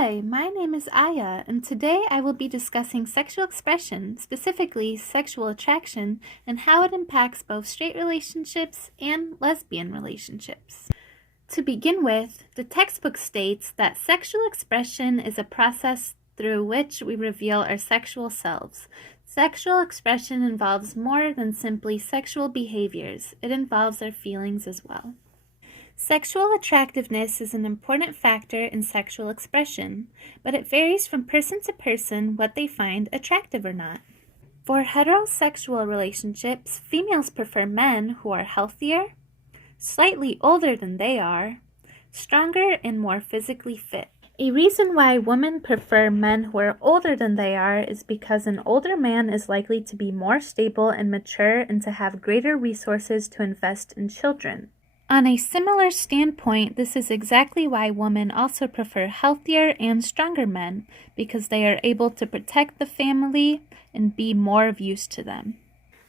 Hi, my name is Aya, and today I will be discussing sexual expression, specifically sexual attraction, and how it impacts both straight relationships and lesbian relationships. To begin with, the textbook states that sexual expression is a process through which we reveal our sexual selves. Sexual expression involves more than simply sexual behaviors, it involves our feelings as well. Sexual attractiveness is an important factor in sexual expression, but it varies from person to person what they find attractive or not. For heterosexual relationships, females prefer men who are healthier, slightly older than they are, stronger, and more physically fit. A reason why women prefer men who are older than they are is because an older man is likely to be more stable and mature and to have greater resources to invest in children. On a similar standpoint, this is exactly why women also prefer healthier and stronger men, because they are able to protect the family and be more of use to them.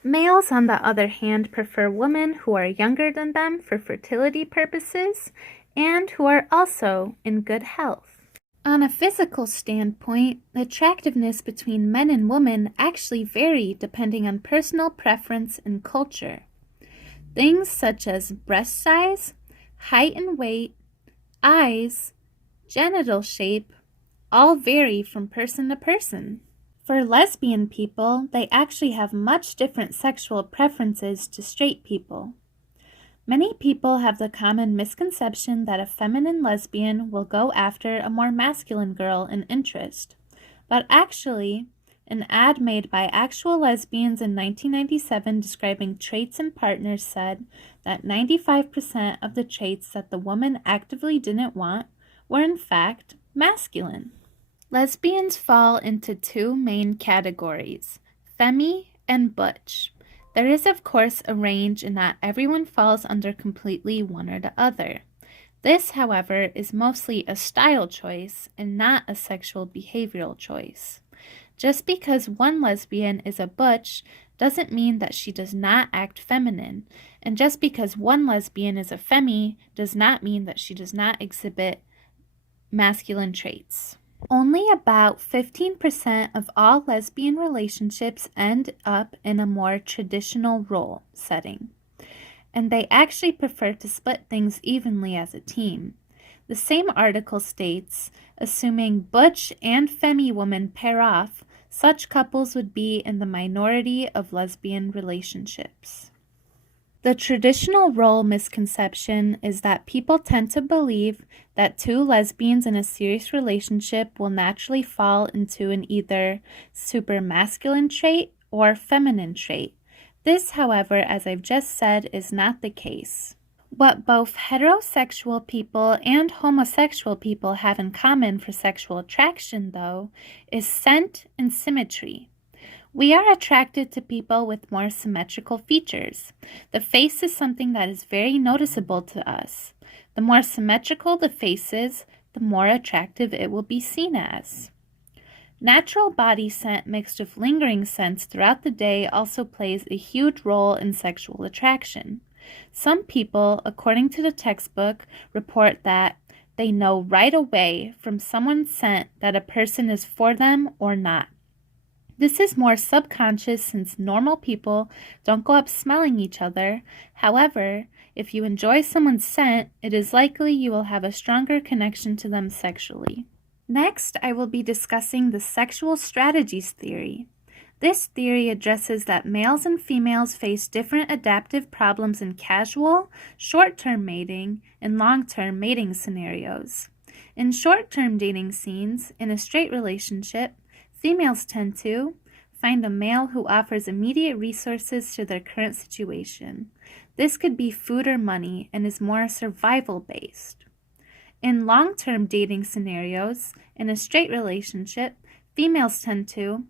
Males, on the other hand, prefer women who are younger than them for fertility purposes and who are also in good health. On a physical standpoint, the attractiveness between men and women actually vary depending on personal preference and culture. Things such as breast size, height and weight, eyes, genital shape, all vary from person to person. For lesbian people, they actually have much different sexual preferences to straight people. Many people have the common misconception that a feminine lesbian will go after a more masculine girl in interest, but actually, an ad made by actual lesbians in 1997 describing traits and partners said that 95% of the traits that the woman actively didn't want were in fact masculine. Lesbians fall into two main categories, femi and butch. There is of course a range and not everyone falls under completely one or the other. This, however, is mostly a style choice and not a sexual behavioral choice. Just because one lesbian is a butch doesn't mean that she does not act feminine, and just because one lesbian is a femi does not mean that she does not exhibit masculine traits. Only about 15% of all lesbian relationships end up in a more traditional role setting, and they actually prefer to split things evenly as a team. The same article states, assuming butch and femi women pair off, such couples would be in the minority of lesbian relationships. The traditional role misconception is that people tend to believe that two lesbians in a serious relationship will naturally fall into an either super masculine trait or feminine trait. This, however, as I've just said, is not the case. What both heterosexual people and homosexual people have in common for sexual attraction, though, is scent and symmetry. We are attracted to people with more symmetrical features. The face is something that is very noticeable to us. The more symmetrical the face is, the more attractive it will be seen as. Natural body scent mixed with lingering scents throughout the day also plays a huge role in sexual attraction. Some people, according to the textbook, report that they know right away from someone's scent that a person is for them or not. This is more subconscious since normal people don't go up smelling each other. However, if you enjoy someone's scent, it is likely you will have a stronger connection to them sexually. Next, I will be discussing the sexual strategies theory. This theory addresses that males and females face different adaptive problems in casual, short-term mating, and long-term mating scenarios. In short-term dating scenes, in a straight relationship, females tend to find a male who offers immediate resources to their current situation. This could be food or money and is more survival-based. In long-term dating scenarios, in a straight relationship, females tend to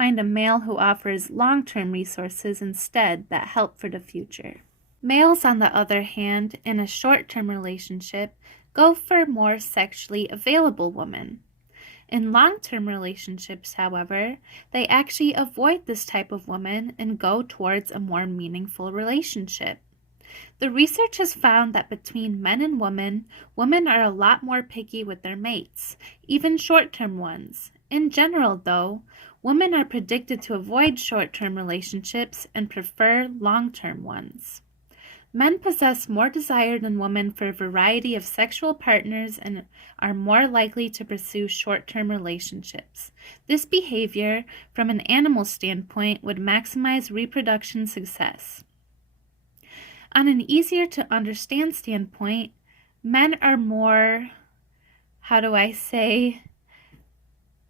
find a male who offers long-term resources instead that help for the future. Males, on the other hand, in a short-term relationship, go for more sexually available women. In long-term relationships, however, they actually avoid this type of woman and go towards a more meaningful relationship. The research has found that between men and women are a lot more picky with their mates, even short-term ones. In general, though, women are predicted to avoid short-term relationships and prefer long-term ones. Men possess more desire than women for a variety of sexual partners and are more likely to pursue short-term relationships. This behavior, from an animal standpoint, would maximize reproduction success. On an easier to understand standpoint, men are more,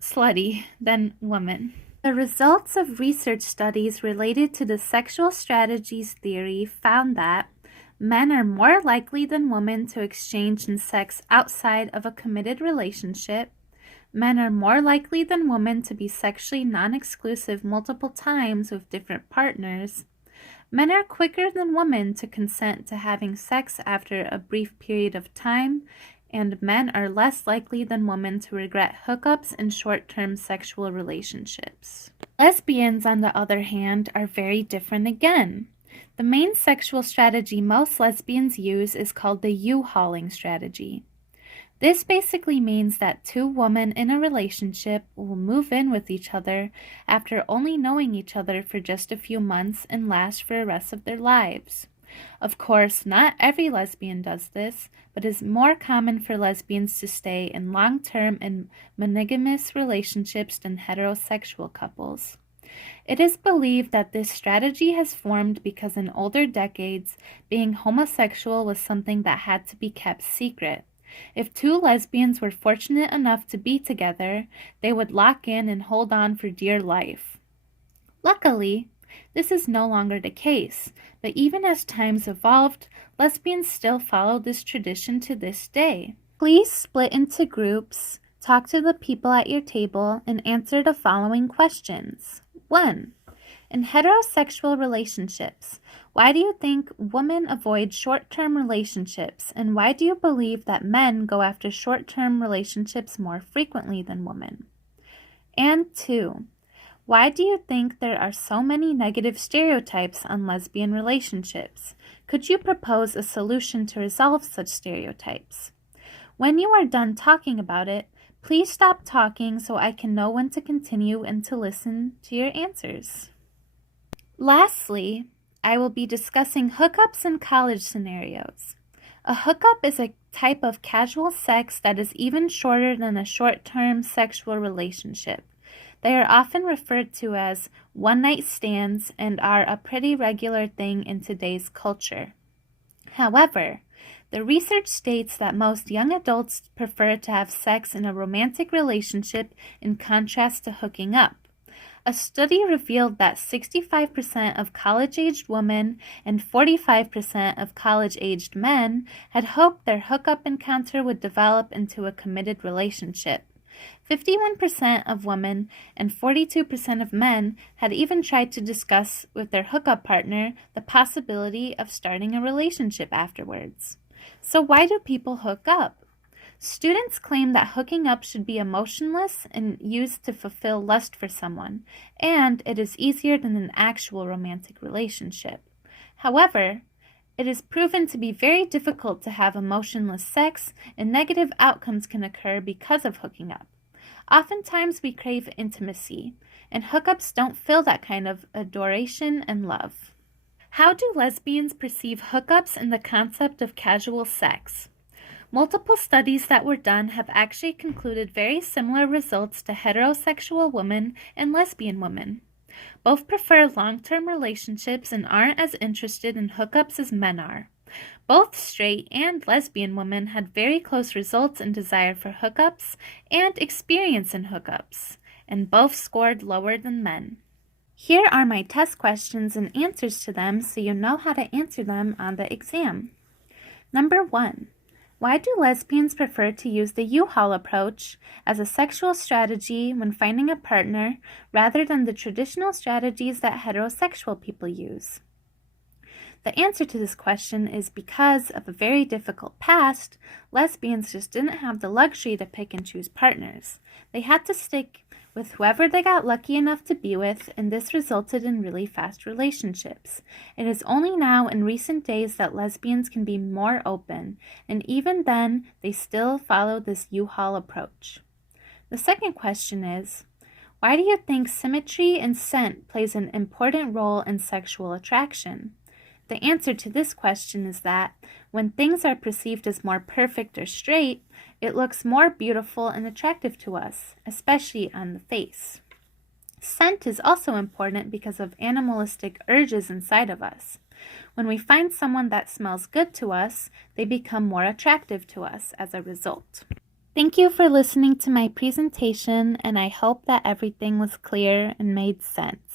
slutty than women. The results of research studies related to the sexual strategies theory found that men are more likely than women to exchange in sex outside of a committed relationship. Men are more likely than women to be sexually non-exclusive multiple times with different partners. Men are quicker than women to consent to having sex after a brief period of time, and men are less likely than women to regret hookups in short-term sexual relationships. Lesbians, on the other hand, are very different again. The main sexual strategy most lesbians use is called the U-hauling strategy. This basically means that two women in a relationship will move in with each other after only knowing each other for just a few months and last for the rest of their lives. Of course, not every lesbian does this, but it is more common for lesbians to stay in long-term and monogamous relationships than heterosexual couples. It is believed that this strategy has formed because in older decades, being homosexual was something that had to be kept secret. If two lesbians were fortunate enough to be together, they would lock in and hold on for dear life. Luckily, this is no longer the case, but even as times evolved, lesbians still follow this tradition to this day. Please split into groups, talk to the people at your table, and answer the following questions. 1. In heterosexual relationships, why do you think women avoid short-term relationships, and why do you believe that men go after short-term relationships more frequently than women? And 2. Why do you think there are so many negative stereotypes on lesbian relationships? Could you propose a solution to resolve such stereotypes? When you are done talking about it, please stop talking so I can know when to continue and to listen to your answers. Lastly, I will be discussing hookups in college scenarios. A hookup is a type of casual sex that is even shorter than a short-term sexual relationship. They are often referred to as one-night stands and are a pretty regular thing in today's culture. However, the research states that most young adults prefer to have sex in a romantic relationship in contrast to hooking up. A study revealed that 65% of college-aged women and 45% of college-aged men had hoped their hookup encounter would develop into a committed relationship. 51% of women and 42% of men had even tried to discuss with their hookup partner the possibility of starting a relationship afterwards. So why do people hook up? Students claim that hooking up should be emotionless and used to fulfill lust for someone, and it is easier than an actual romantic relationship. However, it is proven to be very difficult to have emotionless sex, and negative outcomes can occur because of hooking up. Oftentimes we crave intimacy, and hookups don't feel that kind of adoration and love. How do lesbians perceive hookups and the concept of casual sex? Multiple studies that were done have actually concluded very similar results to heterosexual women and lesbian women. Both prefer long-term relationships and aren't as interested in hookups as men are. Both straight and lesbian women had very close results in desire for hookups and experience in hookups, and both scored lower than men. Here are my test questions and answers to them so you know how to answer them on the exam. Number 1. Why do lesbians prefer to use the U-Haul approach as a sexual strategy when finding a partner rather than the traditional strategies that heterosexual people use? The answer to this question is because of a very difficult past, lesbians just didn't have the luxury to pick and choose partners. They had to stick with whoever they got lucky enough to be with, and this resulted in really fast relationships. It is only now in recent days that lesbians can be more open, and even then, they still follow this U-Haul approach. The second question is, why do you think symmetry and scent plays an important role in sexual attraction? The answer to this question is that when things are perceived as more perfect or straight, it looks more beautiful and attractive to us, especially on the face. Scent is also important because of animalistic urges inside of us. When we find someone that smells good to us, they become more attractive to us as a result. Thank you for listening to my presentation, and I hope that everything was clear and made sense.